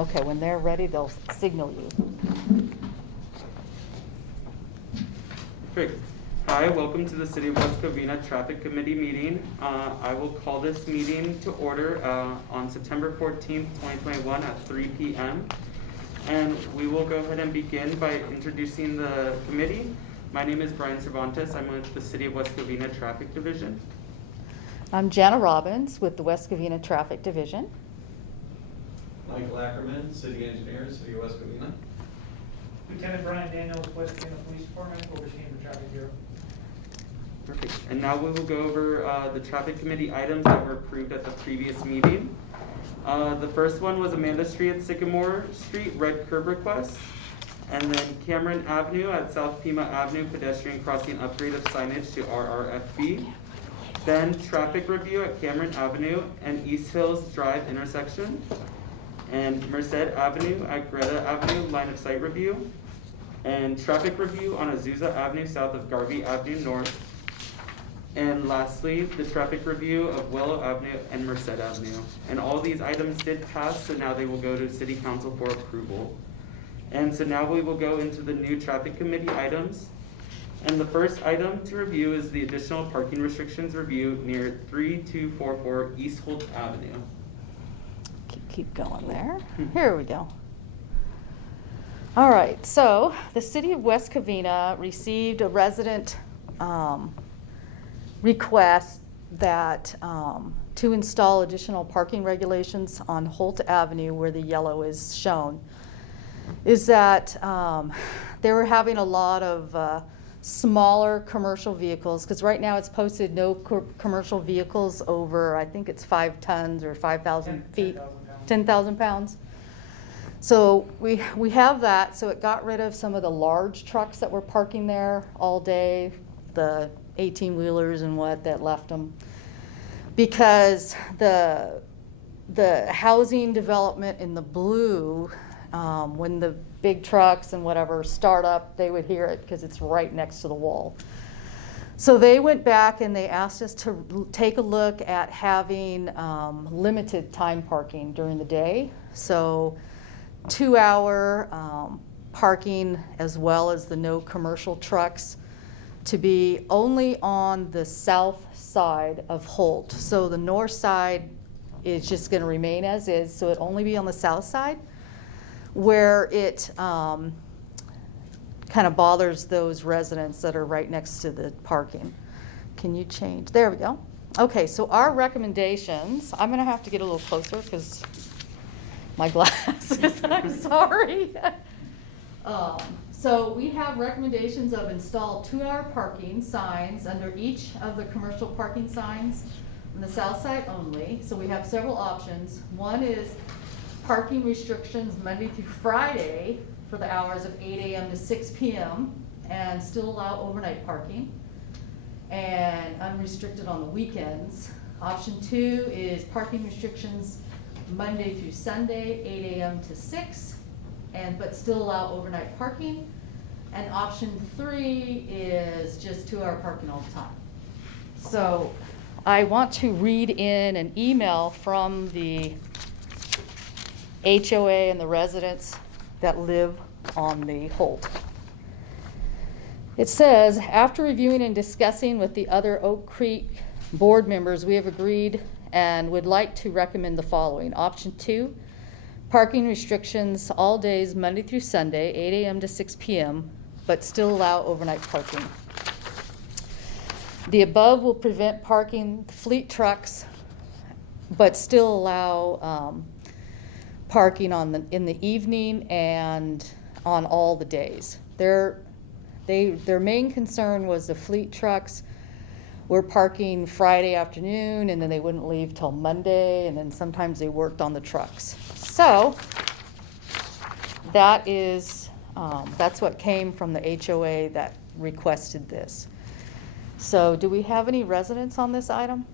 Okay, when they're ready, they'll signal you. Great. Hi, welcome to the City of West Covina Traffic Committee meeting. I will call this meeting to order on September 14th, 2021 at 3 p.m. And we will go ahead and begin by introducing the committee. My name is Brian Cervantes. I'm with the City of West Covina Traffic Division. I'm Jana Robbins with the West Covina Traffic Division. Michael Ackerman, City Engineer, City of West Covina. Lieutenant Brian Daniels, West Covina Police Department, overseeing the traffic bureau. Perfect. And now we will go over the traffic committee items that were approved at the previous meeting. The first one was Amanda Street at Sycamore Street, red curb request. And then Cameron Avenue at South Pima Avenue, pedestrian crossing upgrade of signage to RRFB. Then traffic review at Cameron Avenue and East Hills Drive intersection. And Merced Avenue at Greta Avenue, line of sight review. And traffic review on Azusa Avenue south of Garvey Avenue North. And lastly, the traffic review of Willow Avenue and Merced Avenue. And all these items did pass, so now they will go to City Council for approval. And so now we will go into the new traffic committee items. And the first item to review is the additional parking restrictions review near 3244 Easthold Avenue. Keep going there. Here we go. All right, so the City of West Covina received a resident request that to install additional parking regulations on Holt Avenue where the yellow is shown. Is that they were having a lot of smaller commercial vehicles, because right now it's posted no commercial vehicles over, I think it's 5 tons or 5,000 feet, 10,000 pounds. So we have that, so it got rid of some of the large trucks that were parking there all day, the 18-wheelers and what that left them, because the housing development in the blue, when the big trucks and whatever start up, they would hear it because it's right next to the wall. So they went back and they asked us to take a look at having limited time parking during the day. So 2-hour parking, as well as the no commercial trucks, to be only on the south side of Holt. So the north side is just going to remain as is, so it'll only be on the south side, where it kind of bothers those residents that are right next to the parking. Can you change? There we go. Okay, so our recommendations, I'm going to have to get a little closer because my glasses, I'm sorry. So we have recommendations of install 2-hour parking signs under each of the commercial parking signs on the south side only. So we have several options. One is parking restrictions Monday through Friday for the hours of 8 a.m. to 6 p.m. and still allow overnight parking, and unrestricted on the weekends. Option 2 is parking restrictions Monday through Sunday, 8 a.m. to 6, but still allow overnight parking. And option 3 is just 2-hour parking all the time. So I want to read in an email from the HOA and the residents that live on the Holt. It says, after reviewing and discussing with the other Oak Creek board members, we have agreed and would like to recommend the following. Option 2, parking restrictions all days Monday through Sunday, 8 a.m. to 6 p.m., but still allow overnight parking. The above will prevent parking fleet trucks, but still allow parking in the evening and on all the days. Their main concern was the fleet trucks were parking Friday afternoon, and then they wouldn't leave till Monday, and then sometimes they worked on the trucks. So that is that's what came from the HOA that requested this. So do we have any residents on this item?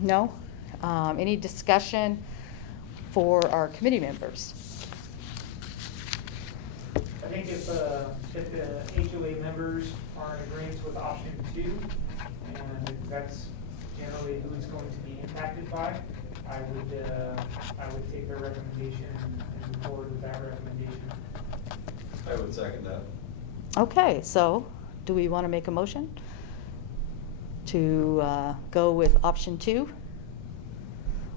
No? Any discussion for our committee members? I think if the HOA members are in agreement with option 2, and if that's generally who it's going to be impacted by, I would take their recommendation and I would second that. Okay, so do we want to make a motion to go with option 2?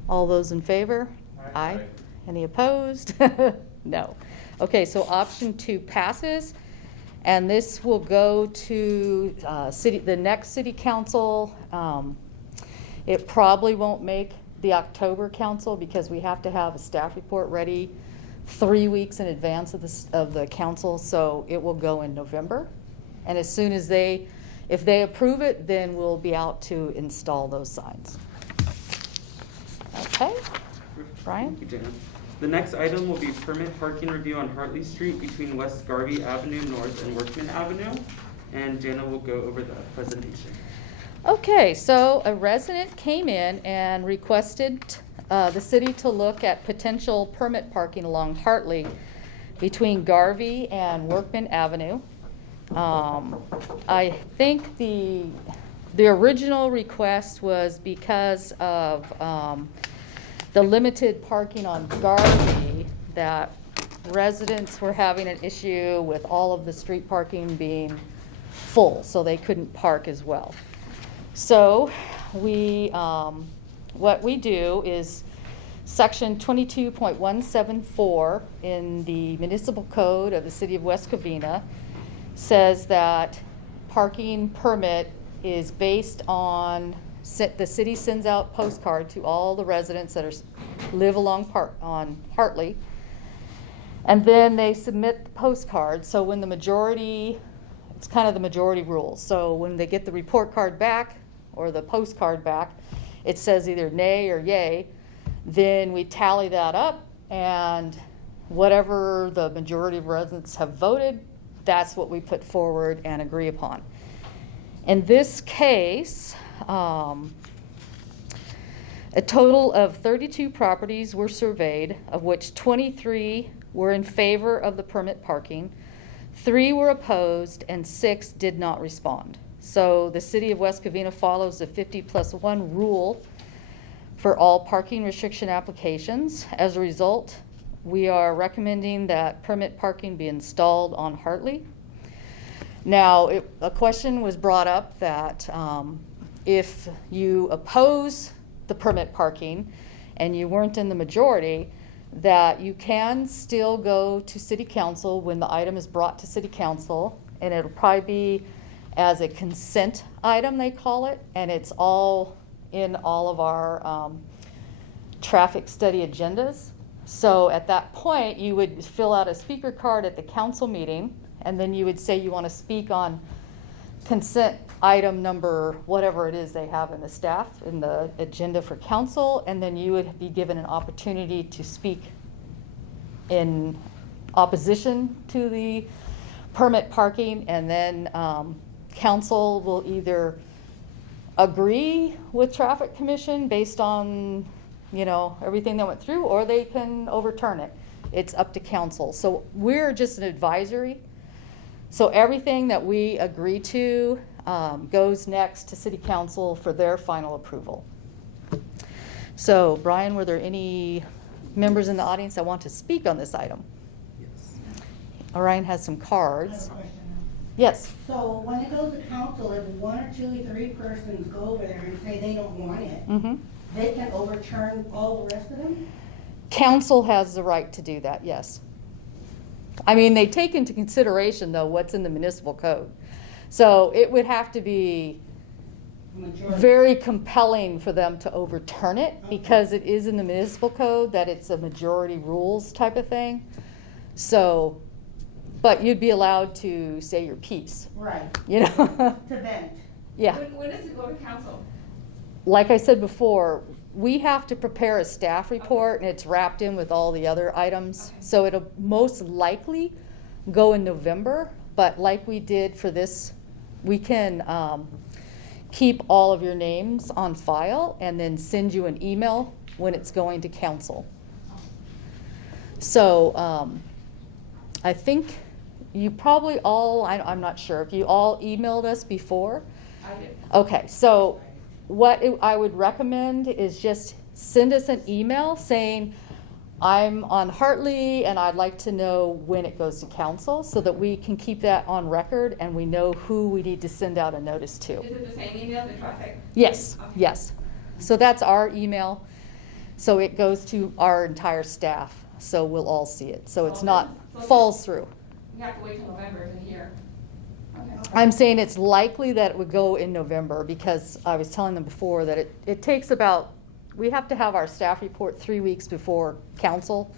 All those in favor? Aye. Aye. Any opposed? No. Okay, so option 2 passes, and this will go to the next city council. It probably won't make the October council because we have to have a staff report ready 3 weeks in advance of the council, so it will go in November. And as soon as if they approve it, then we'll be out to install those signs. Okay, Brian? Thank you, Jana. The next item will be permit parking review on Hartley Street between West Garvey Avenue North and Workman Avenue. And Jana will go over the presentation. Okay, so a resident came in and requested the city to look at potential permit parking along Hartley between Garvey and Workman Avenue. I think the original request was because of the limited parking on Garvey, that residents were having an issue with all of the street parking being full, so they couldn't park as well. So what we do is section 22.174 in the municipal code of the city of West Covina says that parking permit is based on, the city sends out postcard to all the residents that live along on Hartley, and then they submit the postcard. So when it's kind of the majority rule. So when they get the report card back or the postcard back, it says either nay or yay. Then we tally that up, and whatever the majority of residents have voted, that's what we put forward and agree upon. In this case, a total of 32 properties were surveyed, of which 23 were in favor of the permit parking, 3 were opposed, and 6 did not respond. So the city of West Covina follows the 50+1 rule for all parking restriction applications. As a result, we are recommending that permit parking be installed on Hartley. Now, a question was brought up that if you oppose the permit parking and you weren't in the majority, that you can still go to city council when the item is brought to city council, and it'll probably be as a consent item, they call it, and it's all in all of our traffic study agendas. So at that point, you would fill out a speaker card at the council meeting, and then you would say you want to speak on consent item number, whatever it is they have in the agenda for council, and then you would be given an opportunity to speak in opposition to the permit parking, and then council will either agree with traffic commission based on everything that went through, or they can overturn it. It's up to council. So we're just an advisory. So everything that we agree to goes next to city council for their final approval. So Brian, were there any members in the audience that want to speak on this item? Yes. Orion has some I cards. have a question. Yes. So when it goes to council, if 1 or 2 or 3 persons go over there and say they don't want it, Mm-hmm. they can overturn all the rest of them? Council has the right to do that, yes. I mean, they take into consideration, though, what's in the municipal code. So it would have to be Majority. very compelling for them to overturn it, because it is in the municipal code that it's a majority rules type of thing. So, but you'd be allowed to say your piece, Right, you know? to vent. Yeah. When does it go to council? Like I said before, we have to prepare a staff report, and it's wrapped in with all the other items. Okay. So it'll most likely go in November, but like we did for this, we can keep all of your names on file and then send you an email when it's going to council. So I think you probably all, I'm not sure, if you all emailed us before. I did. Okay, so what I would recommend is just send us an email saying, I'm on Hartley, and I'd like to know when it goes to council so that we can keep that on record and we know who we need to send out a notice to. Is it the same email, the traffic? Yes, Okay. yes. So that's our email. So it goes to our entire staff, so we'll all see it. So it's not, falls through. We have to wait till November to hear. Okay. I'm saying it's likely that it would go in November because I was telling them before that it takes about, we have to have our staff report 3 weeks before council.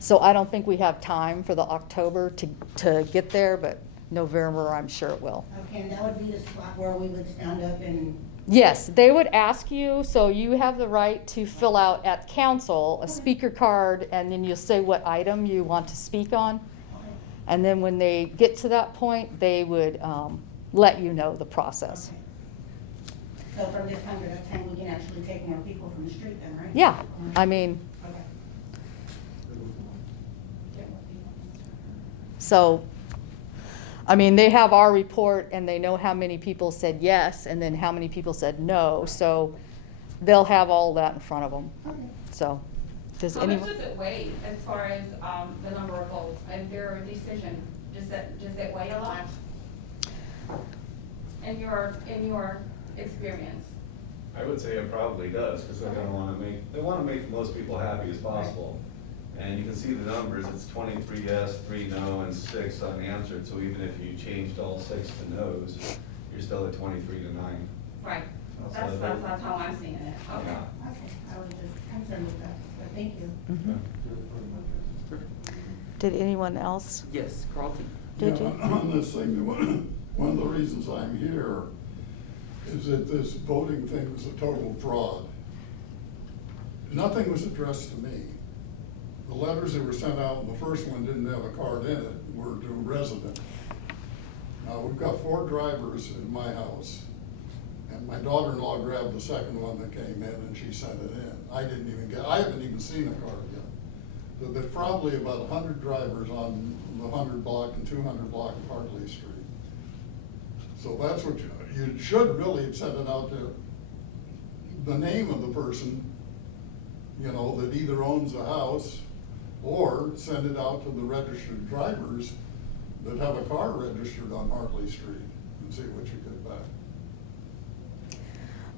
So I don't think we have time for the October to get there, but November, I'm sure it will. Okay, and that would be the spot where we would stand up and, Yes, they would ask you, so you have the right to fill out at council a speaker card, and then you'll say what item you want to speak on. And then when they get to that point, they would let you know the process. okay. So from this time to that time, we can actually take more people from the street then, right? Yeah, I mean, Okay. so, I mean, they have our report and they know how many people said yes and then how many people said no. So they'll have all that in front of them. Okay. So, does How much anyone? does it weigh as far as the number of votes and their decision? Does it weigh a lot? In your experience? I would say it probably does, because they want to make the most people happy as possible. And you can see the numbers, it's 23 yes, 3 no, and 6 unanswered, so even if you changed all 6 to no's, you're still at 23 to 9. Right. So That's how I'm seeing it. Okay. Yeah. Okay, I was just concerned with that, but thank you. Mhm. Did anyone else? Yes, Carlton. Did Yeah, you? On this thing, one of the reasons I'm here is that this voting thing was a total fraud. Nothing was addressed to me. The letters that were sent out, and the first one didn't have a card in it, were to resident. Now, we've got 4 drivers in my house, and my daughter-in-law grabbed the second one that came in and she sent it in. I haven't even seen a card yet. But there's probably about 100 drivers on the 100 block and 200 block of Hartley Street. So that's what you should really have sent it out to the name of the person, you know, that either owns a house, or send it out to the registered drivers that have a car registered on Hartley Street and see what you get back.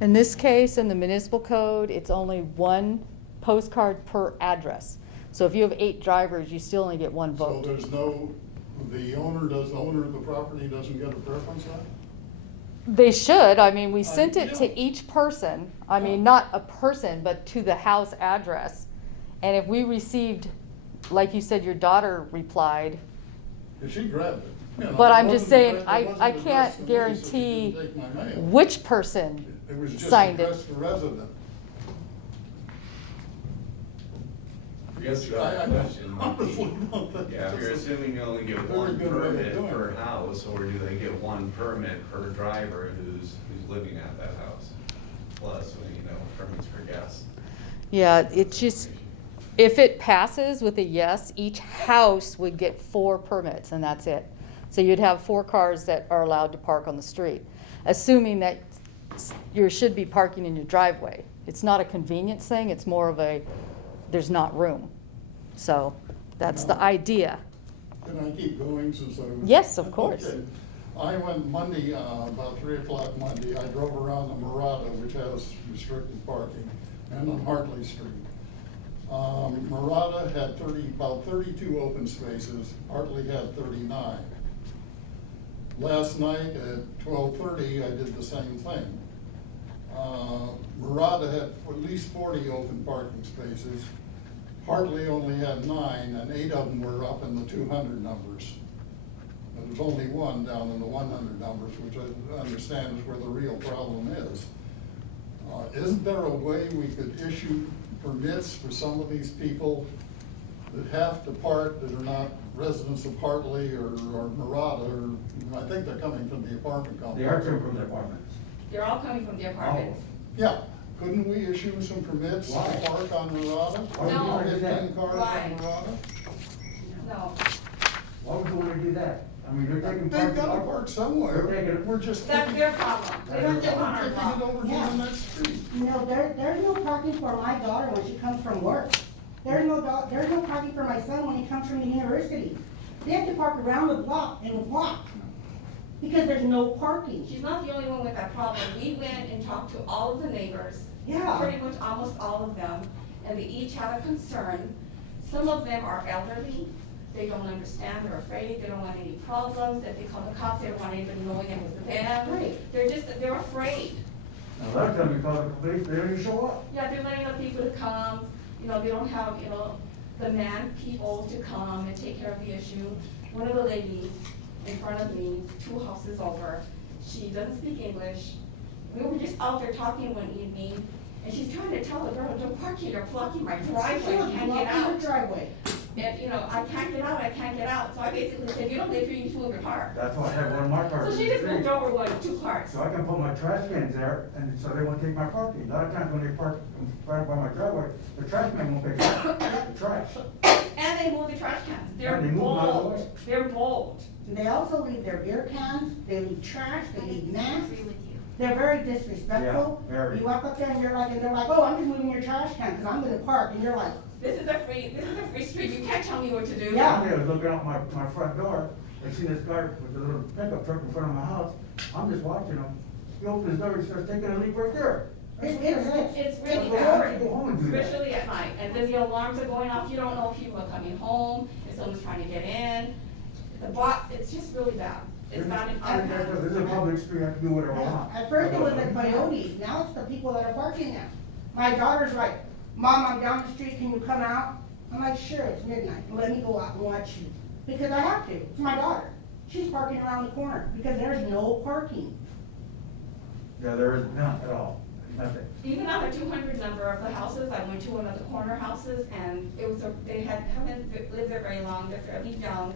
In this case, in the municipal code, it's only 1 postcard per address. So if you have 8 drivers, you still only get 1 So vote. there's no, the owner of the property doesn't get a preference on it? They should, I mean, we sent it yeah. to each person, I mean, Yeah. not a person, but to the house address. And if we received, like you said, your daughter replied, If she grabbed it. You know, but it I'm just wasn't saying, addressed- I it wasn't can't addressed to me, so she guarantee didn't take my mail. which person It was just signed it. addressed to resident. Yes, I question. honestly don't think. Yeah, if you're this is assuming you only get very 1 good way of permit doing per it. house, or do they get 1 permit per driver who's living at that house? Plus, permits for guests. Yeah, it's just, if it passes with a yes, each house would get 4 permits and that's it. So you'd have 4 cars that are allowed to park on the street, assuming that you should be parking in your driveway. It's not a convenience thing, it's more of a, there's not room. So that's the idea. Can I keep going since I was? Yes, of course. Okay. I went Monday, about 3 o'clock Monday, I drove around the Murata, which has restricted parking, and on Hartley Street. Murata had about 32 open spaces, Hartley had 39. Last night at 12:30, I did the same thing. Murata had at least 40 open parking spaces. Hartley only had 9, and 8 of them were up in the 200 numbers. And there's only 1 down in the 100 numbers, which I understand is where the real problem is. Isn't there a way we could issue permits for some of these people that have to park that are not residents of Hartley or Murata, or, I think they're coming from the apartment complex? They are coming from the apartments. They're all coming from the apartments. Yeah, couldn't we issue some permits to Why? park on Murata? Why would you wanna do that? 15 cars Why? on Murata? No. Why would you wanna do that? I mean, they're taking They've part. gotta park somewhere, They're taking- we're just. That's their problem. They don't live on our Taking it block. over to the next street. No, there's no parking for my daughter when she comes from work. There's no parking for my son when he comes from the university. They have to park around the block and walk, because there's no parking. She's not the only one with that problem. We went and talked to all of the neighbors. Yeah. Pretty much almost all of them, and they each have a concern. Some of them are elderly, they don't understand, they're afraid, they don't want any problems. If they call the cops, they don't want anybody knowing it was them. Right. They're afraid. A lot of times we call the police, they don't even show up. Yeah, they're letting the people to come, they don't have, the man people to come and take care of the issue. One of the ladies in front of me, 2 houses over, she doesn't speak English. We were just out there talking one evening, and she's trying to tell the girl, don't park here, you're blocking my driveway, She I was can't get blocking out. the driveway. And, I can't get out. So I basically said, you don't live here, you need to move your car. That's why I have one of my cars. So she just moved over 2 cars. So I can put my trash cans there, and so they won't take my parking. A lot of times when they park right by my driveway, the trash man won't pick up the trash. And they move the trash cans. They're And they move out of the bold. way. They're bold. They also leave their beer cans, they leave trash, they leave masks. agree with you. They're very disrespectful. Yeah, very. You walk up there and they're like, oh, I'm just moving your trash can, because I'm gonna park, and you're like, This is a free street. You can't tell me what to do. Yeah. One day I was looking out my front door, I seen this guy with a little pickup truck in front of my house. I'm just watching him. He opens his door, he starts taking a leak right there. It's really Well, bad. why don't you go home and do that? Especially at night. And then the alarms are going off. You don't know if people are coming home, if someone's trying to get in. It's just really bad. It's bad in This is a public street, I can do whatever I yeah. want. At first it was the coyotes, now it's the people that are parking there. My daughter's like, Mom, I'm down the street, can you come out? I'm like, sure, it's midnight, let me go out and watch you. Because I have to, it's my daughter. She's parking around the corner, because there's no parking. Yeah, there is none at all, nothing. Even on the 200 number of the houses, I went to one of the corner houses, and they haven't lived there very long, they're fairly young.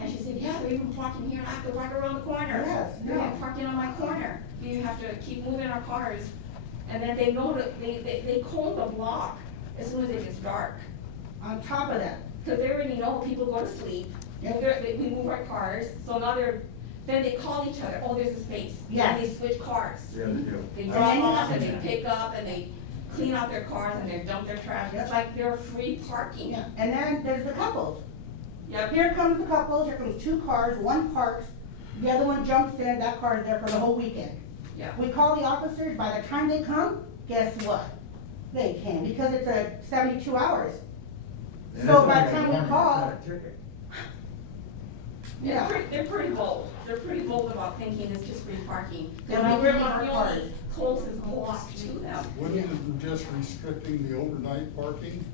And she said, yeah, they're even parking here, I have to walk around the corner. Yes, They're yeah. parking on my corner. You have to keep moving our cars. And then they know that, they comb the block as soon as it gets dark. On top of that, Because they already know people go to sleep, we move our cars, so now then they call each other, oh, there's a space. Yes. And they switch cars. Yeah, they do. They And drop then you off have and to- they pick up and they clean out their cars and they dump their trash. It's like they're free parking. yeah, and then there's the couples. Yep. Here comes the couples, here comes 2 cars, one parks, the other one jumps in, that car's there for the whole weekend. Yep. We call the officers, by the time they come, guess what? They can, because it's a 72 hours. And So it's by only the time a we warning, call, it's not a ticket. yeah. They're pretty bold. They're pretty bold about thinking it's just free parking. They're I mean, not we're using not our the cars. only closest block to them. Wouldn't it be just restricting the overnight parking?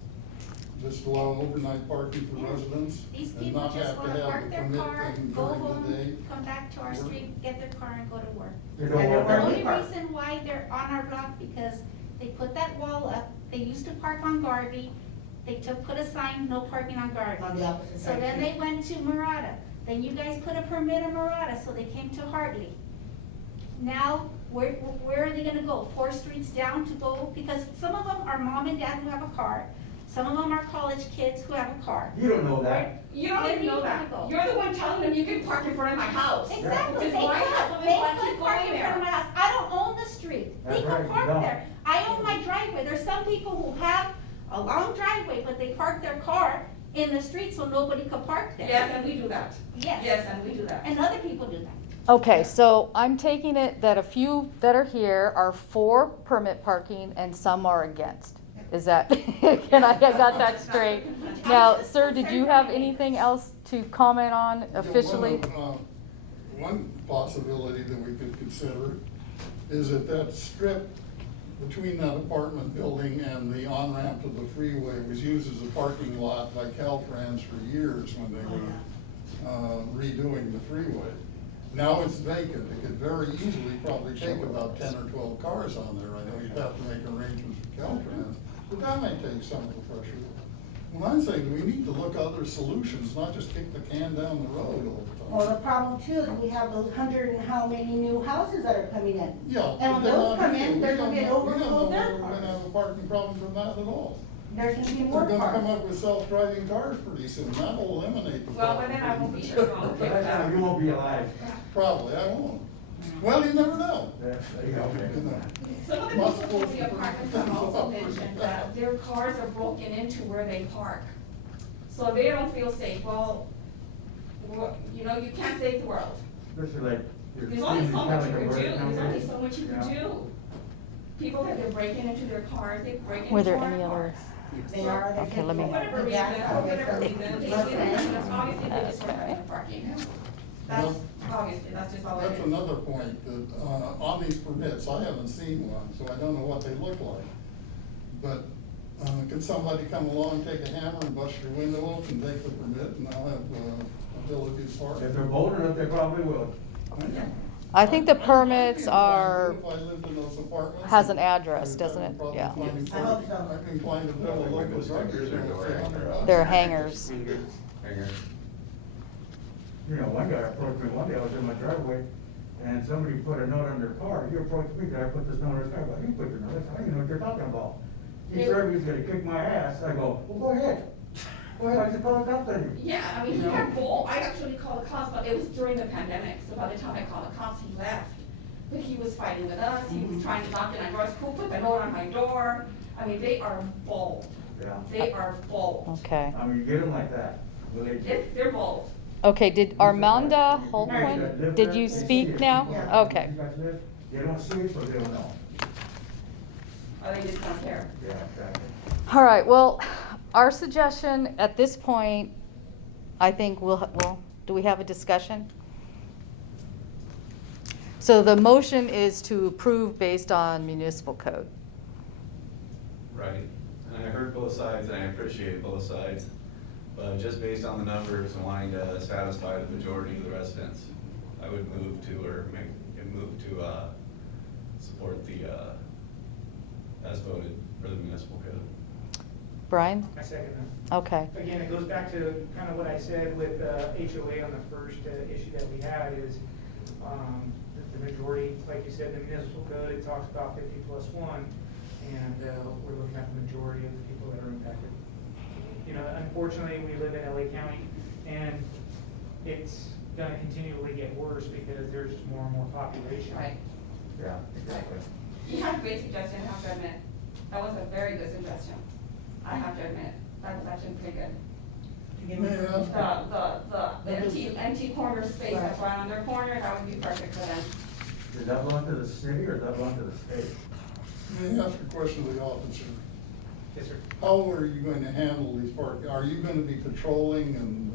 Just allow overnight parking for residents? These and people not just have to wanna have park a their permit car, thing go during the day? home, come back to our Work. street, get their car and go to work. They don't And want they're The that. Where we only park. reason why they're on our block, because they put that wall up, they used to park on Garvey, they put a sign, no parking on Garvey. On the opposite So side, then too. they went to Murata, then you guys put a permit on Murata, so they came to Hartley. Now, where are they gonna go? 4 streets down to go, because some of them are mom and dad who have a car, some of them are college kids who have a car. You don't know that. You don't even know that. You're the one telling them you can park in front of my house. Exactly, Which they is why could, they they want to could keep park going in front of there. my house, I don't own the street, they That's could right, you park don't. there. I own my driveway, there's some people who have a long driveway, but they park their car in the street so nobody could park there. Yes, and we do that. Yes. Yes, and we do that. And other people do that. Okay, so I'm taking it that a few that are here are for permit parking and some are against. Is that, I got that straight? Now, sir, did you have anything else to comment on officially? Yeah, one possibility that we could consider is that strip between that apartment building and the on-ramp to the freeway was used as a parking lot by Caltrans for years when they were redoing the freeway. Now it's vacant. It could very easily probably take about 10 or 12 cars on there. I know you'd have to make arrangements with Caltrans, but that may take some of the pressure. What I'm saying, we need to look at other solutions, not just kick the can down the road all the time. Well, the problem too is we have those 100 and how many new houses that are coming in. Yeah. And when but they're those not come here. in, there's gonna be an We don't know overflow of whether their we're gonna cars. have a parking problem from that at all. There's gonna be We're more gonna come cars. up with self-driving cars pretty soon. That'll eliminate the Well, problem. but then I won't be here, so I'm okay with By that that. time, you won't be alive. Probably, I won't. Well, you never know. Yeah, okay. You know. Some of the people in the apartments have also mentioned that their cars are broken into where they park. So they don't feel safe. Well, you know, you can't save the world. Especially like. your There's only so much you Calico can do, work there's only nowadays. so much you can Yeah. do. People that they're breaking into their cars, they break into Were there our any other? cars. They are. they're Okay, let me- For whatever reason, for whatever reason, they obviously they just don't have enough parking. That's, obviously, that's just all it That's is. another point, that, on these permits, I haven't seen one, so I don't know what they look like. But, can somebody come along, take a hammer and bust your window open, take the permit, and I'll have, ability to park? If they're bold enough, they probably will. I think the permits If are, I lived in those apartments. has an address, doesn't it? Probably Yeah. find me I hope so. I'd be inclined to build a local structure. They're hangers. You know, one guy approached me one day, I was in my driveway, and somebody put a note on their car. He approached me, did I put this note on his car? I go, you put your note, I don't even know what you're talking about. He said he was gonna kick my ass. I go, well, go ahead. Go ahead, I just call the cops on you. Yeah, I mean, he had bold, I actually called the cops, but it was during the pandemic, so by the time I called the cops, he left. But he was fighting with us, he was trying to knock on our doors, who put the note on my door? I mean, they are bold, Yeah. they are bold. Okay. I mean, you get them like that. Well, They're bold. Okay, did Armanda Holtman, did you speak now? Okay. They don't see it, so they don't know. Or they just don't care. Yeah, exactly. All right, well, our suggestion at this point, I think do we have a discussion? So the motion is to approve based on municipal code. Right, and I heard both sides, and I appreciate both sides, but just based on the numbers and wanting to satisfy the majority of the residents, I would move to support the, as voted for the municipal code. Brian? I second that. Okay. Again, it goes back to kind of what I said with HOA on the first issue that we had is the majority, like you said, the municipal code, it talks about 50+1, and we're looking at the majority of the people that are impacted. You know, unfortunately, we live in LA County, and it's gonna continually get worse because there's more and more population. Right. Yeah, exactly. You had a great suggestion, I have to admit. That was a very good suggestion. I have to admit, that was actually pretty good. The empty corner space that's right on their corner, that would be perfect for them. Does that belong to the city or does that belong to the state? May I ask a question of the officer? Yes, sir. How are you going to handle these are you gonna be patrolling and,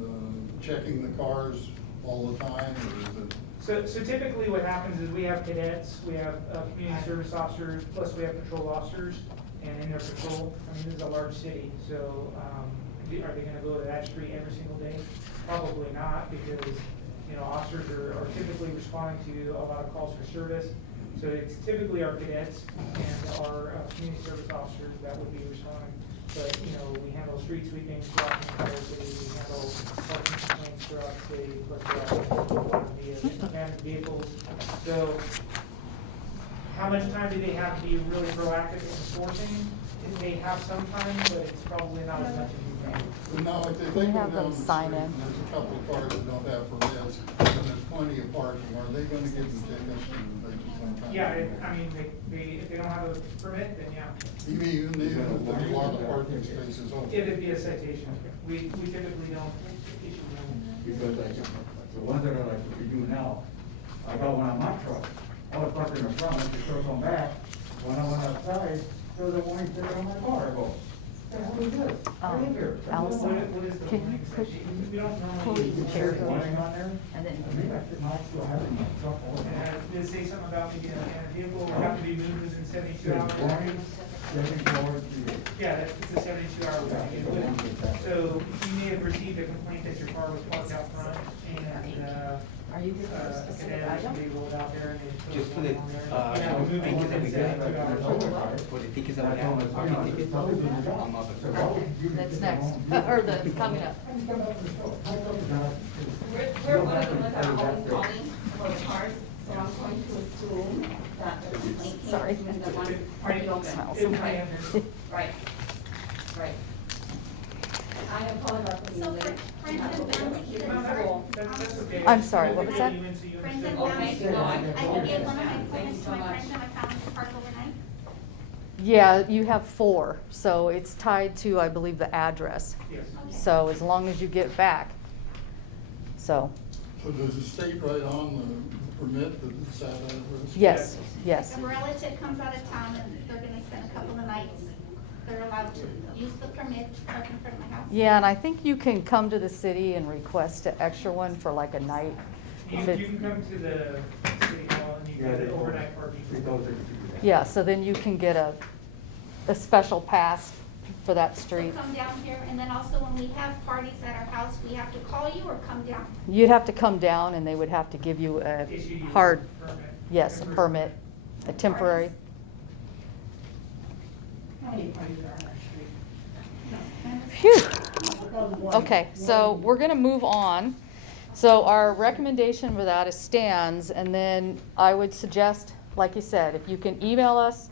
checking the cars all the time, or is it? So typically what happens is we have cadets, we have community service officers, plus we have patrol officers, and in their patrol, I mean, this is a large city, so, are they gonna go to that street every single day? Probably not, because, you know, officers are typically responding to a lot of calls for service. So it's typically our cadets and our community service officers that would be responding. But, you know, we handle street sweeping throughout the entire city, we handle parking complaints throughout the city, plus the abandoned vehicles. So how much time do they have to be really proactive in enforcing? They have some time, but it's probably not as much as you think. Now, if they We go have them down the street, sign in. and there's a couple of cars that don't have permits, and there's plenty of parking, are they gonna give them tickets, or they just don't kind of? Yeah, I mean, if they don't have a permit, then yeah, Even if there's a lot of parking spaces open? it'd be a citation. We typically don't issue them. Because like, the ones that are like what you do now, I got one on my truck. I was parked in the front, I just drove on back. When I went outside, there was a warning sticker on my car. I go, what the hell is this? I live here. Allison, What is the can you warning push- citation? We don't pull normally. the chair There's a warning on there. And then- I think I might still have it in my truck all the time. Did it say something about maybe a vehicle will have to be moved within 72 There's hours? warning, 74, Yeah, it's a 72-hour warning. So you may have received a complaint that your car was parked out front and, Are you good for a a specific cadet or item? somebody rolled out there and they put Just a for the, warning on there. Yeah, moving tickets that we within get, 72 hours. for the tickets that we have, parking tickets, I'm up. That's next, or the, coming up. We're one of the ones that are always calling for the cars, so I'm going to assume that the complaint came Sorry. from the one parking open. Smells. Right, right, right. I apologize for So being for late. friends and family, Kids in even school. on That's okay. I'm sorry, what was that? Friends and Okay, family, no, I can give one of my Thank you appointments so to my much. friends and my family to park overnight. Yeah, you have 4, so it's tied to, I believe, the address. Yes. Okay. So as long as you get back. So, So does it state right on the permit that it's that address? yes, yes. If a relative comes out of town and they're gonna spend a couple of nights, they're allowed to use the permit to park in front of my house? Yeah, and I think you can come to the city and request an extra one for like a night. You If you it's- can come to the city hall and you Yeah, get they an told me. overnight parking. They told us to do that. Yeah, so then you can get a special pass for that So street. come down here, and then also when we have parties at our house, we have to call you or come down? You'd have to come down and they would have to give you a Issue you a hard, permit. yes, a permit, a temporary. How many parties are on our street? Phew. Okay, so we're gonna move on. So our recommendation for that is stands, and then I would suggest, like you said, if you can email us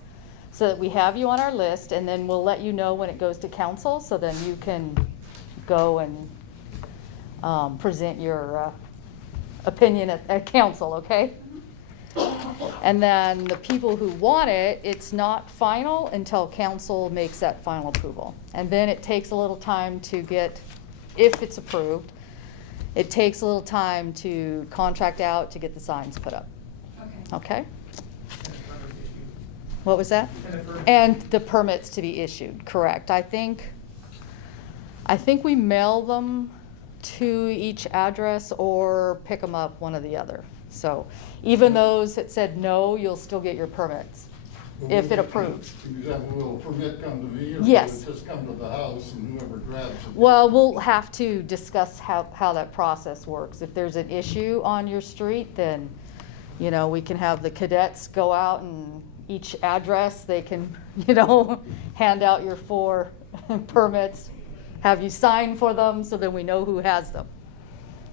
so that we have you on our list, and then we'll let you know when it goes to council, so then you can go and present your opinion at council, okay? And then the people who want it, it's not final until council makes that final approval. And then it takes a little time to get, if it's approved, it takes a little time to contract out to get the signs put up, Okay. okay? And the permit issue. What was that? And the permit. And the permits to be issued, correct. I think we mail them to each address or pick them up, one or the other. So even those that said no, you'll still get your permits if it approves. Will a permit come to me, or Yes. will it just come to the house and whoever grabs it? Well, we'll have to discuss how that process works. If there's an issue on your street, then, we can have the cadets go out and each address, they can, hand out your 4 permits, have you sign for them, so then we know who has them.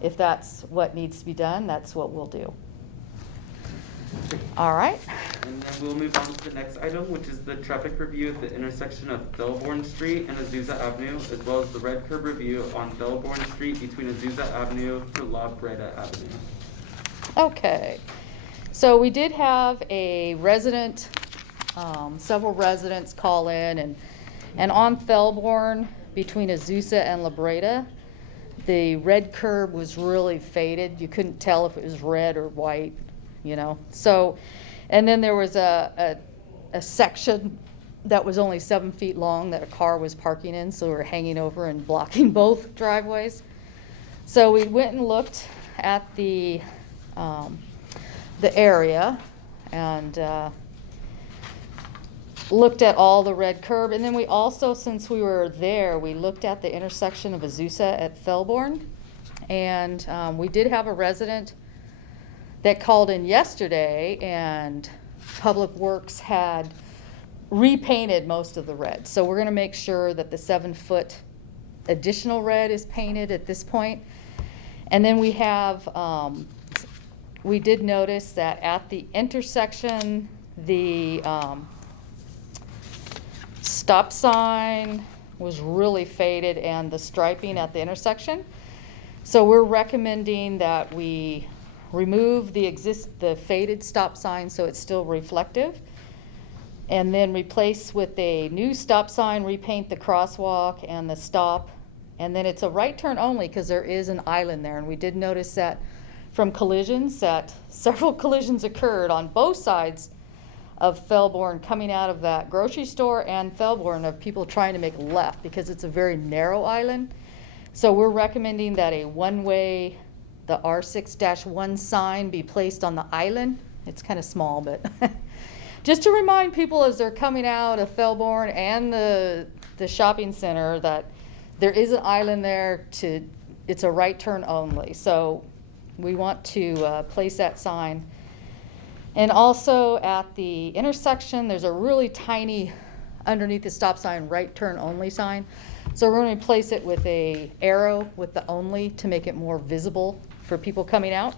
If that's what needs to be done, that's what we'll do. All right. And then we'll move on to the next item, which is the traffic review at the intersection of Billboard Street and Azusa Avenue, as well as the red curb review on Billboard Street between Azusa Avenue to La Breda Avenue. Okay, so we did have a resident, several residents call in, and on Thelborn between Azusa and La Breda, the red curb was really faded. You couldn't tell if it was red or white, So, and then there was a section that was only 7 feet long that a car was parking in, so we were hanging over and blocking both driveways. So we went and looked at the area and looked at all the red curb. And then we also, since we were there, we looked at the intersection of Azusa at Thelborn. And we did have a resident that called in yesterday, and Public Works had repainted most of the red. So we're gonna make sure that the 7-foot additional red is painted at this point. And then we have, we did notice that at the intersection, the stop sign was really faded and the striping at the intersection. So we're recommending that we remove the faded stop sign so it's still reflective, and then replace with a new stop sign, repaint the crosswalk and the stop. And then it's a right turn only because there is an island there. And we did notice that from collisions, that several collisions occurred on both sides of Thelborn coming out of that grocery store and Thelborn, of people trying to make a left because it's a very narrow island. So we're recommending that a one-way, the R6-1 sign be placed on the island. It's kind of small, but just to remind people as they're coming out of Thelborn and the shopping center that there is an island there it's a right turn only. So we want to place that sign. And also at the intersection, there's a really tiny, underneath the stop sign, right turn only sign. So we're going to replace it with a arrow with the only to make it more visible for people coming out.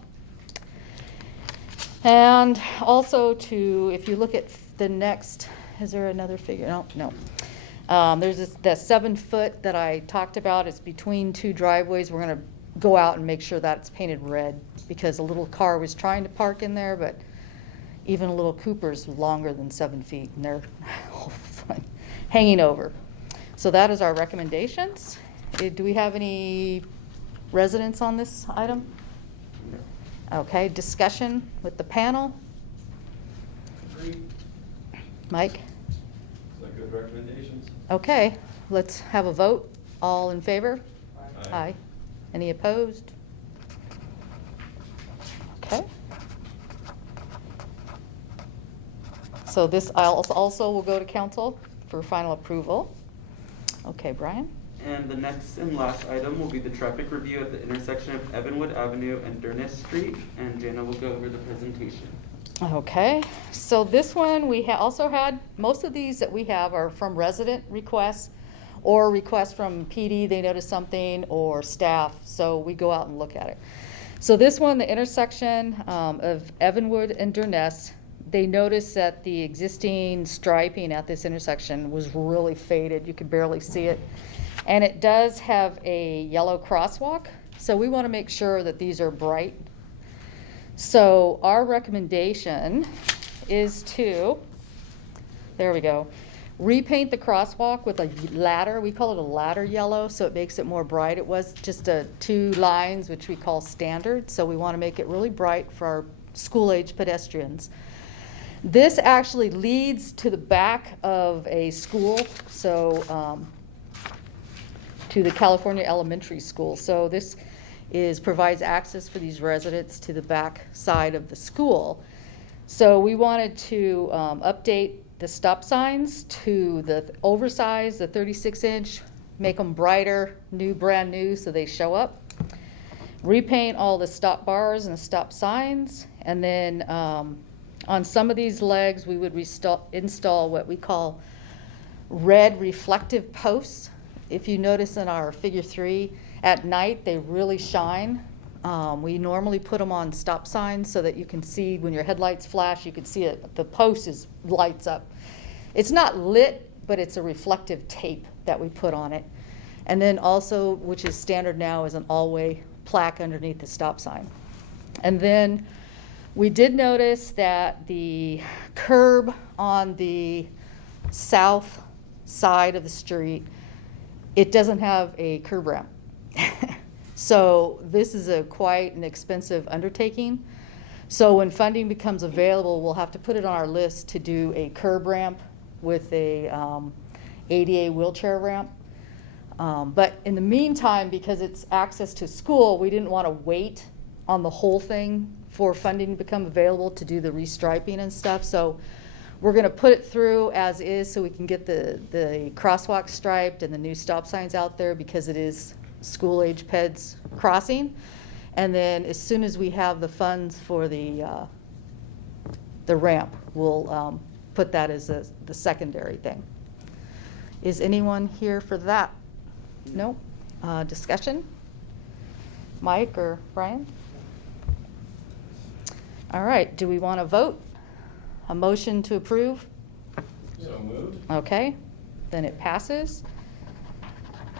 And also if you look at the next, is there another figure? No. There's the 7 foot that I talked about. It's between 2 driveways. We're going to go out and make sure that it's painted red, because a little car was trying to park in there, but even a little Cooper's longer than 7 feet, and they're hanging over. So that is our recommendations. Do we have any residents on this item? Okay, discussion with the panel. Agreed. Mike? Like good recommendations? Okay, let's have a vote. All in favor? Aye. Any opposed? Okay. So this also will go to council for final approval. Okay, Brian? And the next and last item will be the traffic review at the intersection of Evinwood Avenue and Durness Street, and Jana will go over the presentation. Okay, so this one, we also had, most of these that we have are from resident requests or requests from PD, they notice something, or staff, so we go out and look at it. So this one, the intersection of Evinwood and Durness, they noticed that the existing striping at this intersection was really faded. You could barely see it. And it does have a yellow crosswalk, so we want to make sure that these are bright. So our recommendation is to, there we go, repaint the crosswalk with a ladder. We call it a ladder yellow, so it makes it more bright. It was just 2 lines, which we call standard, so we want to make it really bright for our school-age pedestrians. This actually leads to the back of a school, so to the California Elementary School. So this provides access for these residents to the back side of the school. So we wanted to update the stop signs to the oversized, the 36-inch, make them brighter, brand new, so they show up. Repaint all the stop bars and the stop signs, and then on some of these legs, we would install what we call red reflective posts. If you notice in our figure 3, at night they really shine. We normally put them on stop signs so that you can see when your headlights flash, you can see it. The post lights up. It's not lit, but it's a reflective tape that we put on it. And then also, which is standard now, is an all-way plaque underneath the stop sign. And then we did notice that the curb on the south side of the street, it doesn't have a curb ramp. So this is quite an expensive undertaking. So when funding becomes available, we'll have to put it on our list to do a curb ramp with a ADA wheelchair ramp. But in the meantime, because it's access to school, we didn't want to wait on the whole thing for funding to become available to do the restriping and stuff. So we're going to put it through as is so we can get the crosswalk striped and the new stop signs out there, because it is school-age peds crossing. And then as soon as we have the funds for the ramp, we'll put that as the secondary thing. Is anyone here for that? No? Discussion? Mike or Brian? All right, do we want to vote? A motion to approve? So moved. Okay, then it passes.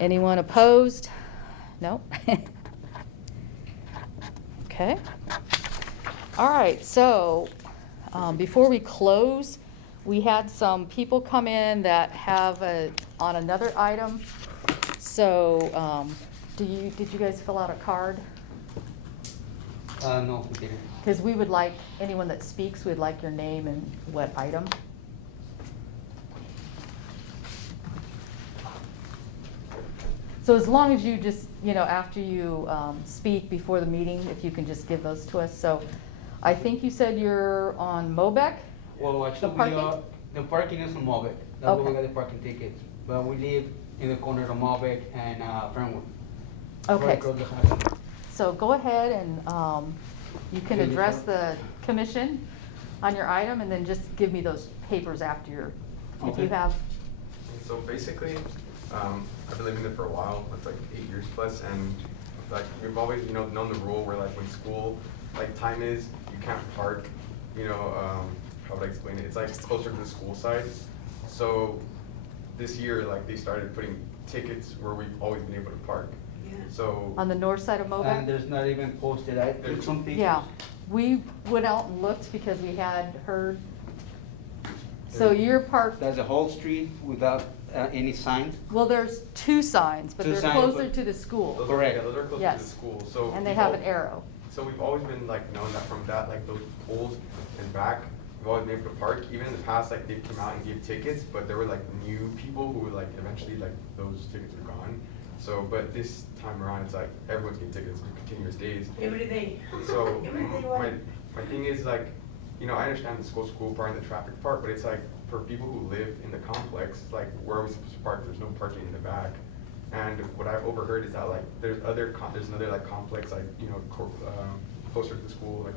Anyone opposed? No? Okay. All right, so before we close, we had some people come in that have on another item. So did you guys fill out a card? No, we didn't. Because we would like, anyone that speaks, we'd like your name and what item. So as long as you just, after you speak before the meeting, if you can just give those to us. So I think you said you're on Mobec? Well, actually, parking? The parking is on Mobec. That's where we Okay. got the parking tickets. But we live in the corner of Mobec and Evanwood. Okay. Right across the highway. So go ahead and you can address the commission on your item, and then just give me those papers after if you Okay. have. So basically, I've been living there for a while. It's like 8 years plus, and like we've always, known the rule where like when school time is, you can't park. How would I explain it? It's like closer to the school side. So this year, like they started putting tickets where we've always been able to park. So. On the north side of And Mobec? there's not even posted, I took some pictures. Yeah, we went out and looked because we had heard. So you're parked, There's a whole street without any signs. well, there's two signs, but Two they're signs, closer but- to the school. Those Correct. Yeah, those are close to the Yes. school, so. And they we've have al- an arrow. So we've always been like known that from that, like those poles and back, we've always been able to park. Even in the past, like they came out and gave tickets, but there were like new people who were like eventually like those tickets are gone. So, but this time around, it's like everyone's getting tickets for continuous days. Every day. So Every day my, one. my thing is like, you know, I understand the school part and the traffic part, but it's like for people who live in the complex, like where are we supposed to park? There's no parking in the back. And what I've overheard is that like there's another like complex like, you know, closer to the school, like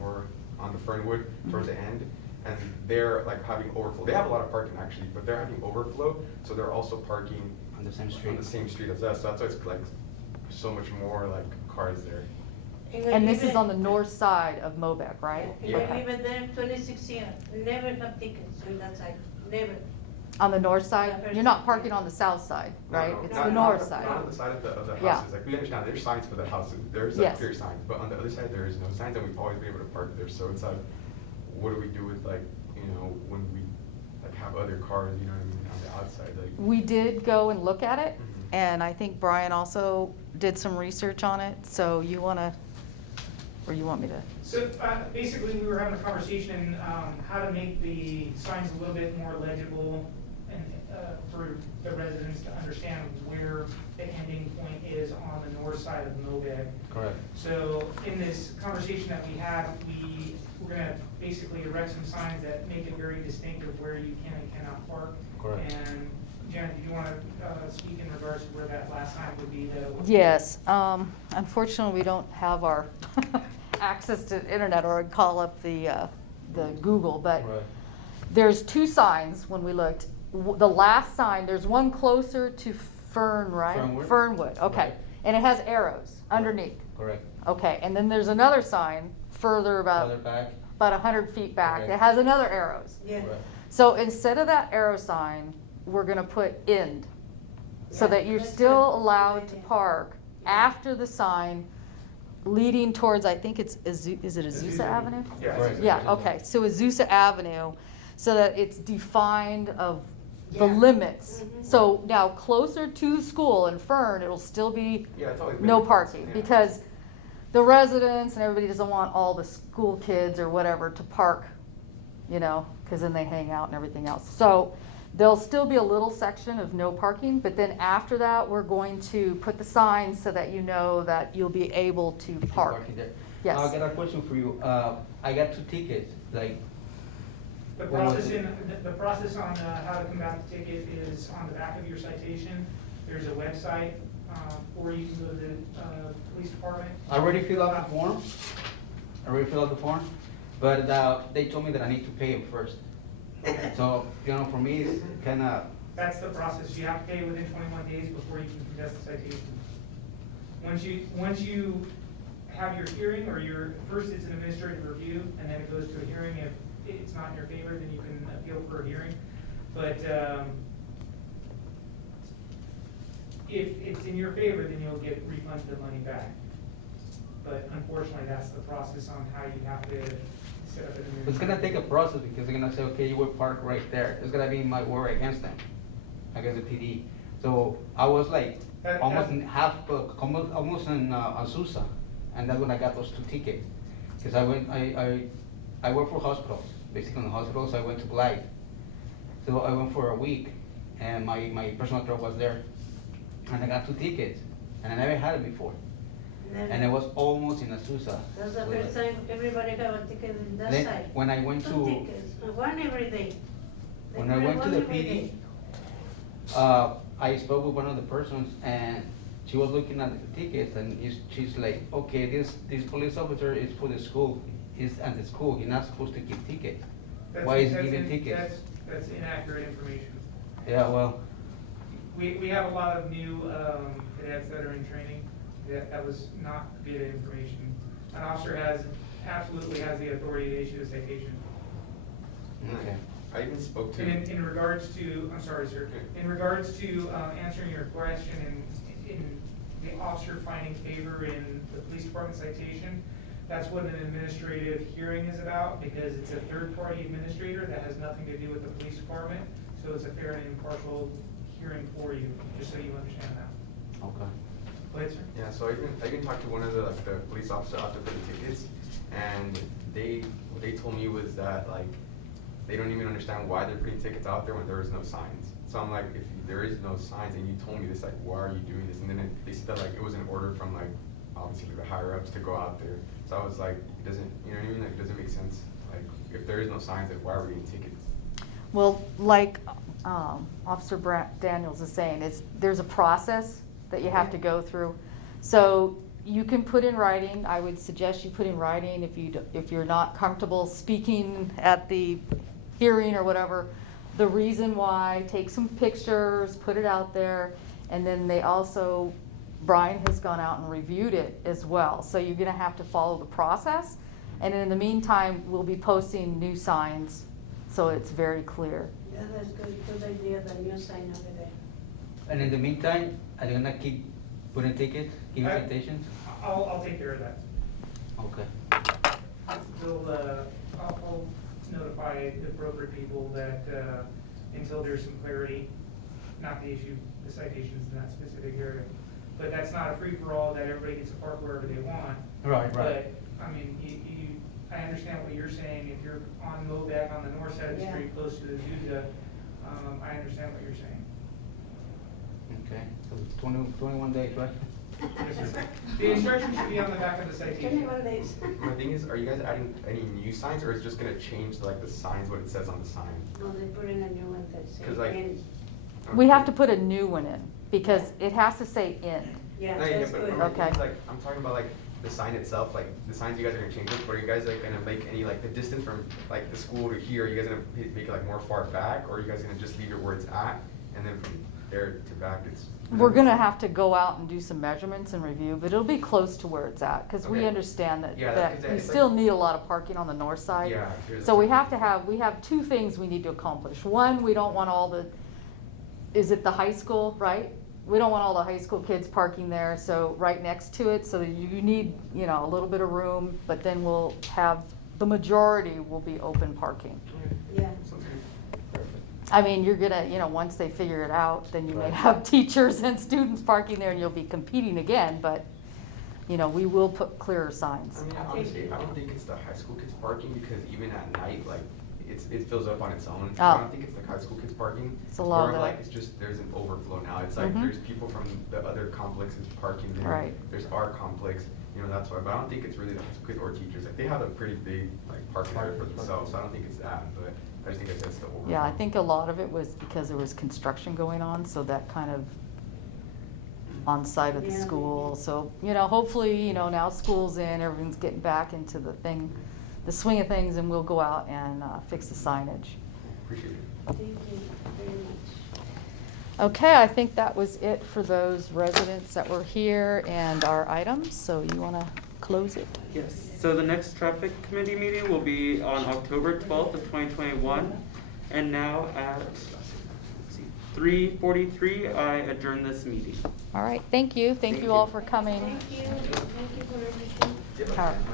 more on the Fernwood towards the end. And they're like having overflow. They have a lot of parking actually, but they're having overflow. So they're also parking On the same street. on the same street as us. So that's why it's like so much more like cars there. And this is on the north side of Mobec, right? Yeah. I live there 26 years, never have tickets on that side, never. On the north side? Yeah, You're not parking on the south side, No, right? no, It's not- the not north on side. Not on the side of the Yeah. houses, like we understand, there's signs for the houses, there's like Yes. clear signs, but on the other side, there is no signs, and we've always been able to park there, so it's like, what do we do with like, you know, when we like have other cars, you know what I mean, on the outside, like. We did go and look at it, Mhm. and I think Brian also did some research on it, so you wanna, or you want me to? So, basically, we were having a conversation, how to make the signs a little bit more legible and, for the residents to understand where the ending point is on the north side of Mobec. Correct. So in this conversation that we had, we're gonna basically erect some signs that make it very distinctive where you can and cannot park. Correct. And Janet, do you wanna, speak in regards to where that last sign would be? Yes, unfortunately, we don't have our access to internet, or I'd call up the Google, but Right. there's two signs when we looked. The last sign, there's one closer to Fern, right? Fernwood. Fernwood, okay. Right. And it has arrows underneath. Correct. Okay, and then there's another sign further Further back. about 100 feet back Okay. that has another arrows. Yeah. Right. So instead of that arrow sign, we're gonna put end, so Yeah, that you're that's still good. allowed to Good idea. park after the sign leading towards, I think it's, is it Azusa Avenue? Yeah. Right. it's- Yeah, okay, so Azusa Avenue, so that it's defined of the Yeah. limits. Mhm. So now closer to the school in Fern, it'll still be Yeah, it's always been. no like parking, yeah. because the residents and everybody doesn't want all the school kids or whatever to park, you know, because then they hang out and everything else. So there'll still be a little section of no parking, but then after that, we're going to put the signs so that you know that you'll be able to park. Parking there. Yes. I got a question for you. I got 2 tickets, like, The When was process it? the process on how to combat the ticket is on the back of your citation. There's a website, or you can go to the police department. I already filled out the form. But they told me that I need to pay it first. So, you know, for me, it's kind of, That's the process. You have to pay within 21 days before you can contest the citation. Once you have your hearing, or first it's an administrative review, and then it goes to a hearing. If it's not in your favor, then you can appeal for a hearing. But, if it's in your favor, then you'll get refunded the money back. But unfortunately, that's the process on how you have to set up an administrative. it's gonna take a process because they're gonna say, okay, you will park right there. It's gonna be my word against them, against the PD. So I was like, almost in almost in Azusa, and that's when I got those 2 tickets. Because I work for hospitals, basically in the hospitals, I went to Glide. So I went for a week, and my personal truck was there. And I got 2 tickets, and I never had it before. And it was almost in Azusa. That's the with first it. time everybody have a ticket in that Then, side. when I went 2 to- tickets, one every day. They When I put went to one the every PD, day. I spoke with one of the persons, and she was looking at the tickets, and she's like, okay, this police officer is for the school, he's at the school, he's not supposed to give tickets. Why is he giving tickets? That's inaccurate information. Yeah, well, We have a lot of new cadets that are in training. That was not good information. An officer absolutely has the authority to issue a citation. okay. I even spoke to. And in regards to, I'm sorry, sir, in regards to answering your question in the officer finding favor in the police department citation. That's what an administrative hearing is about, because it's a third-party administrator that has nothing to do with the police department. So it's a fair and impartial hearing for you, just so you understand that. Okay. Go ahead, sir. Yeah, so I even talked to one of the police officers out there for the tickets, and what they told me was that like they don't even understand why they're putting tickets out there when there is no signs. So I'm like, if there is no signs and you told me this, like, why are you doing this? And then they said that like it was an order from like obviously the higher ups to go out there. So I was like, it doesn't, you know what I mean? Like, it doesn't make sense. Like, if there is no signs, like, why are we getting tickets? Well, like Officer Daniels is saying, there's a process that you have to go through. So you can put in writing. I would suggest you put in writing if you're not comfortable speaking at the hearing or whatever, the reason why. Take some pictures, put it out there, and then Brian has gone out and reviewed it as well. So you're gonna have to follow the process. And in the meantime, we'll be posting new signs, so it's very clear. Yeah, that's good idea, the new sign over there. And in the meantime, are they gonna keep putting tickets, giving citations? I'll take care of that. Okay. I'll notify the broker people that, until there's some clarity, not the issue, the citations in that specific area. But that's not a free-for-all that everybody gets to park wherever they want. Right. But, I mean, I understand what you're saying. If you're on Mobac on the north side of the Yeah. street, close to the Azusa, I understand what you're saying. Okay, so 21 days, right? Yes, sir. The instructions should be on the back of the citation. 21 days. My thing is, are you guys adding any new signs, or is it just gonna change like the signs, what it says on the sign? No, they put in a new one that says. 'Cause, like- end. We have to put a new one in, because it has to say end. Yeah, No, yeah, that's but good. my thing is, Okay. like, I'm talking about like the sign itself, like the signs you guys are gonna change it, but are you guys like gonna make any, like the distance from like the school to here, are you guys gonna make it like more far back, or are you guys gonna just leave it where it's at, and then from there to back it's? We're gonna have to go out and do some measurements and review, but it'll be close to where it's at, because we Okay. understand Yeah, that 'cause we it's still like- need a lot of parking on the north side. Yeah, here's So the- we have two things we need to accomplish. One, we don't want is it the high school, right? We don't want all the high school kids parking there, so right next to it, so that you need, a little bit of room, but then we'll have, the majority will be open parking. Yeah. Sounds good. Perfect. I mean, you're gonna, once they figure it out, then you may Right. have teachers and students parking there and you'll be competing again, but, we will put clearer signs. I mean, honestly, I don't think it's the high school kids parking, because even at night, like, it fills up on its own. So I Oh. don't think it's the high school kids parking. It's a lot More of like, that. it's just, there's an overflow now. It's like, Mhm. there's people from the other complexes parking there. Right. There's our complex, that's why, but I don't think it's really the high school kids or teachers. Like, they have a pretty big, like, parking area for themselves, so I don't think it's that, but I just think it's just the overflow. Yeah, I think a lot of it was because there was construction going on, so that kind of on site of the Yeah. school. So, hopefully, now school's in, everyone's getting back into the swing of things, and we'll go out and fix the signage. Appreciate it. Thank you very much. Okay, I think that was it for those residents that were here and our items, so you want to close it? Yes, so the next traffic committee meeting will be on October 12th of 2021. And now at 3:43, I adjourn this meeting. All right, thank you. Thank Thank you all you. for coming. Thank you for everything. All right.